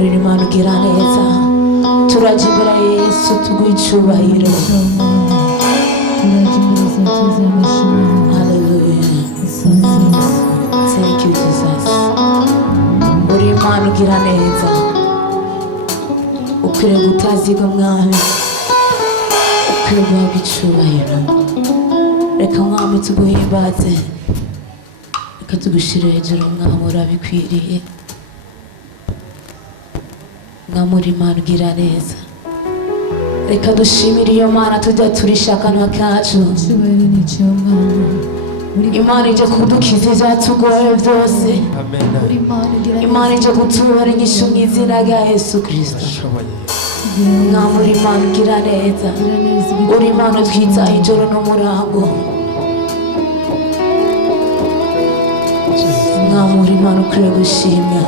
uri Imana ugira neza turaje imbere ya Yesu tuguha icyubahiro hallelujah thank you Jesus uri Imana ugira neza ukwiriye gutazigwa mwami ukwiriye guhabwa icyubahiro reka mwami tuguhimbaze reka tugushyire hejuru mwami urabikwiriye mwami uri Imana ugira neza reka dushimire iyo Mana tujya turisha akanwa kacu Imana ije kudukiza ibyatugoye byose Imana ije kutubara inyishu mu izina rya Yesu Kristo mwami uri Imana ugira neza uri Imana utwitaho ijoro n'umurango mwami uri Imana ukwiriye gushimwa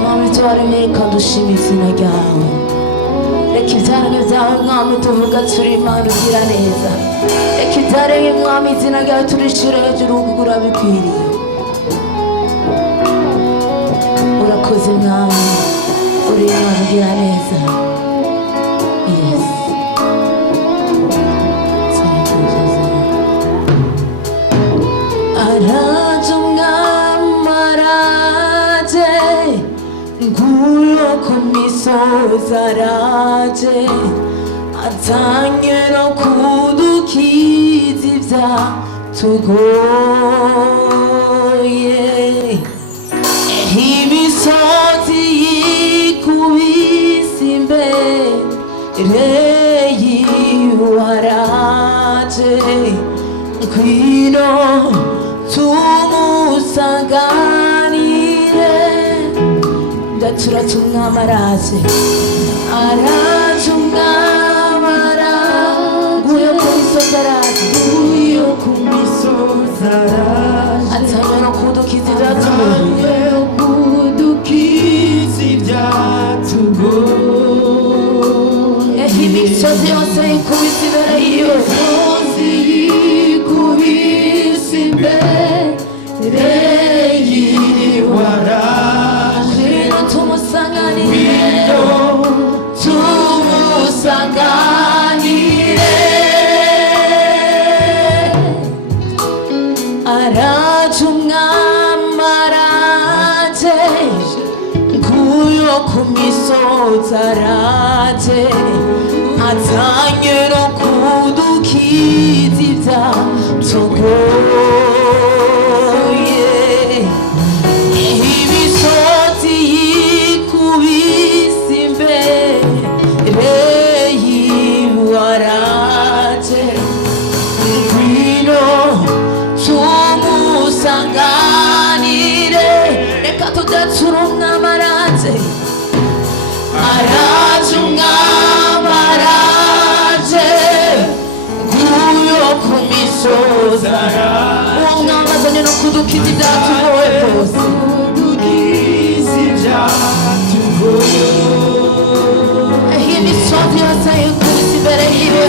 mwami tubaremeye kadushima izina ryawe reka ibyaremwe byawe mwami tuvuga turi Imana ugira neza reka ibyaremwe mwami izina ryawe turishire hejuru kuko urabikwiriye urakoze mwami uri Imana ugira neza yes araje umwami araje nguyo ku misozi araje azanye no kudukiza ibyatugoye imisozi yikubise imbere yiwe araje ngwino tumusanganire ndatura tumwami araje araje umwami araje nguyo ku misozi araje azanye no kudukiza ibyatugoye imisozi yose yikubise imbere yiwe araje umwami araje nguyo ku misozi araje azanye no kudukiza ibyatugoye imisozi yikubise imbere yiwe araje ngwino tumusanganire reka tudatura umwami araje araje umwami araje nguyo ku misozi uwo mwami azanye no kudukiza ibyatugoye byose imisozi yose yikubise imbere yiwe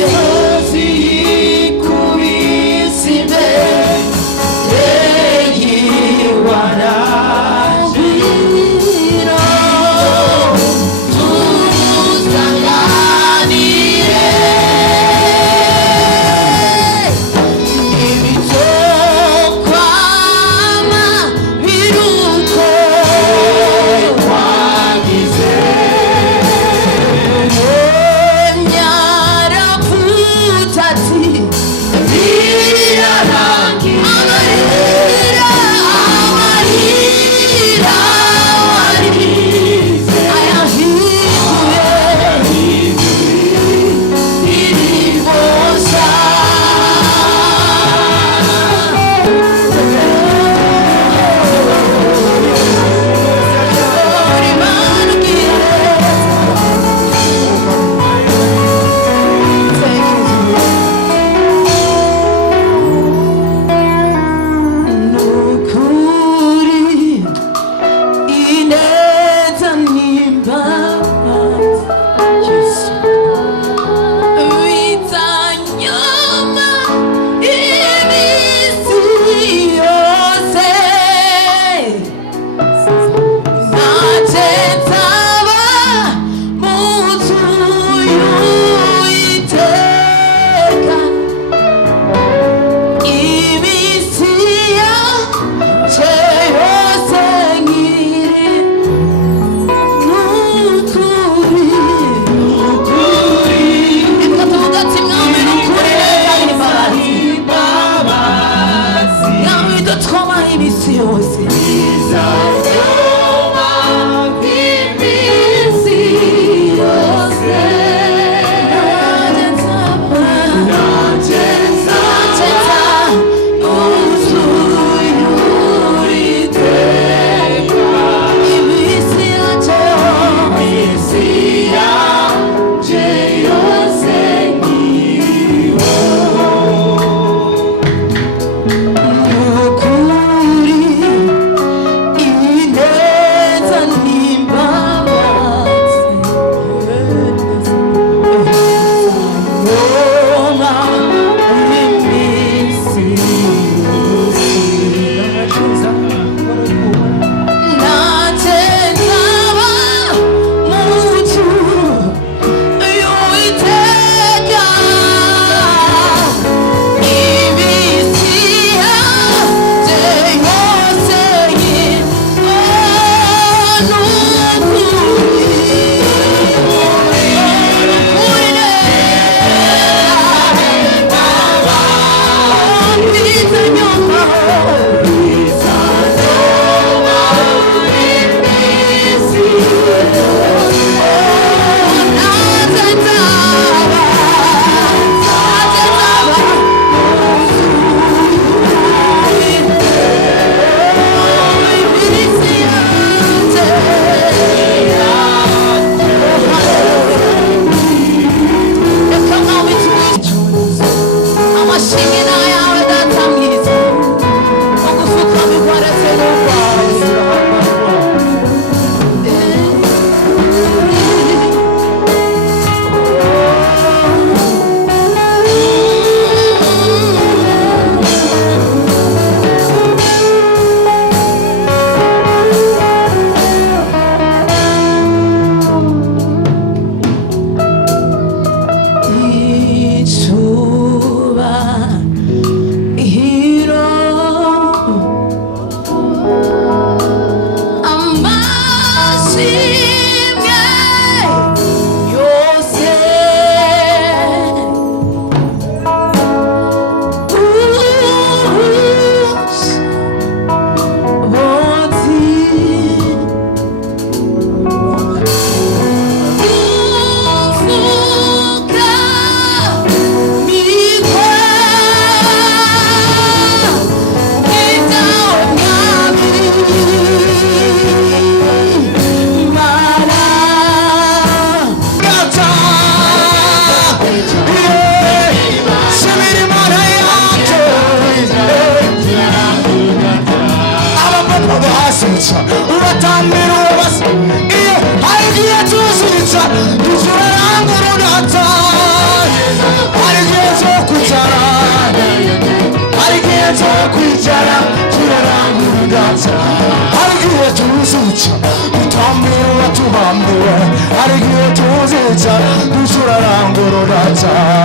udata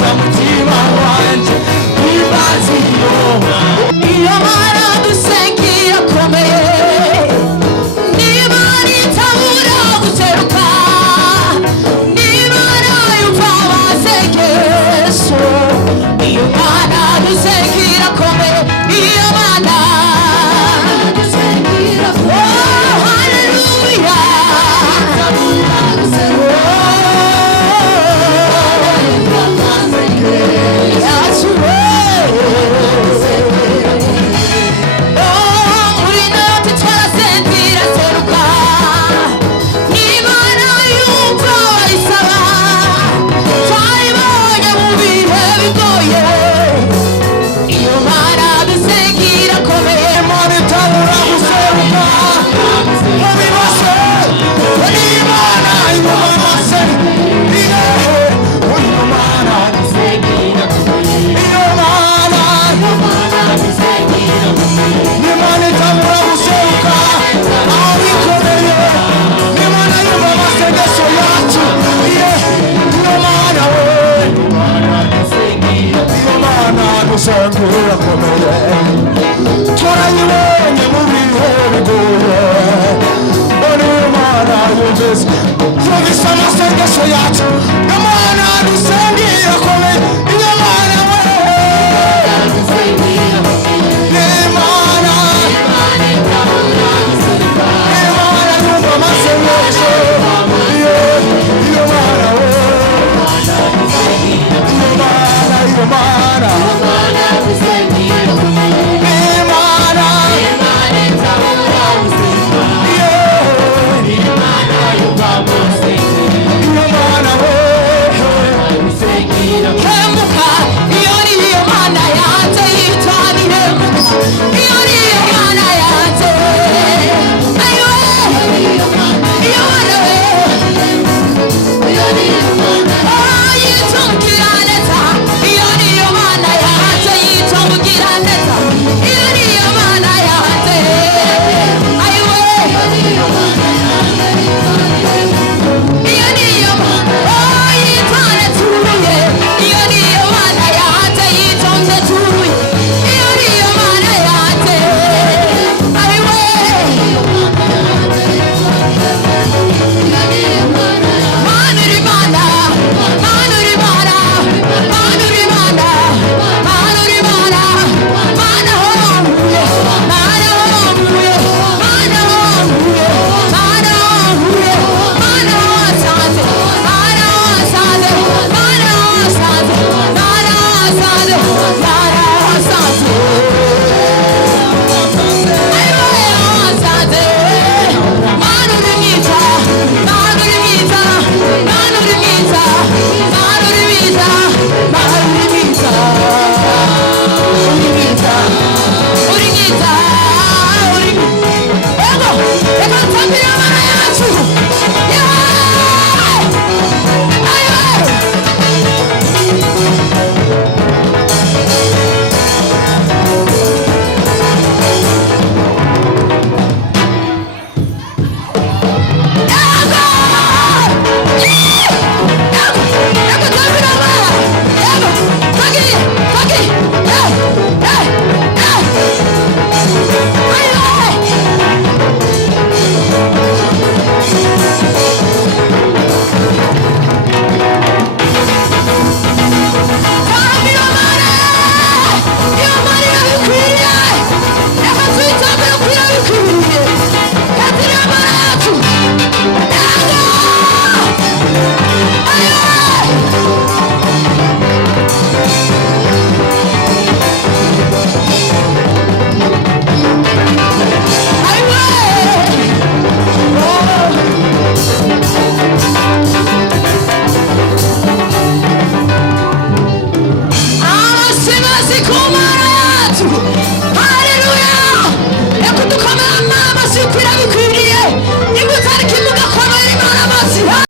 Some